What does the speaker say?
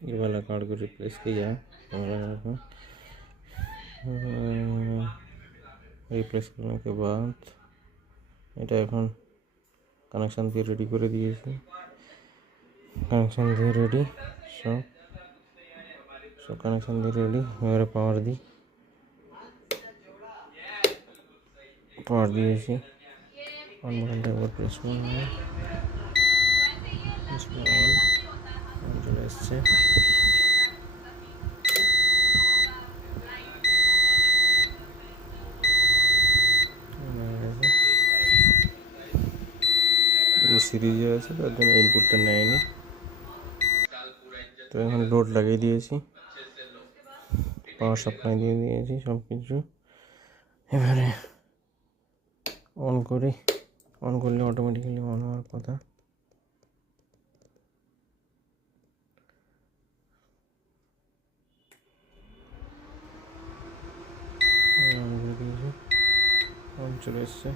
ये वाला कार्ड को रिप्लेस किया, रिप्लेस करने के बाद এটা এখন কানেকশন দিয়ে রেডি করে দিয়েছি, কানেকশন দিয়ে রেডি, সব কানেকশন দিয়ে রেডি। এবারে পাওয়ার দিয়েছি, অন বাটনটা একবার প্রেস করলাম, অন চলে এসছে। সিরিজে আছে, তার জন্য ইনপুটটা নেয়নি। তো এখন লোড লাগিয়ে দিয়েছি, পাওয়ার সাপ্লাই দিয়ে দিয়েছি সব কিছু। এবারে অন করি, অন করলে অটোমেটিক্যালি অন হওয়ার কথা। অন চলে এসছে।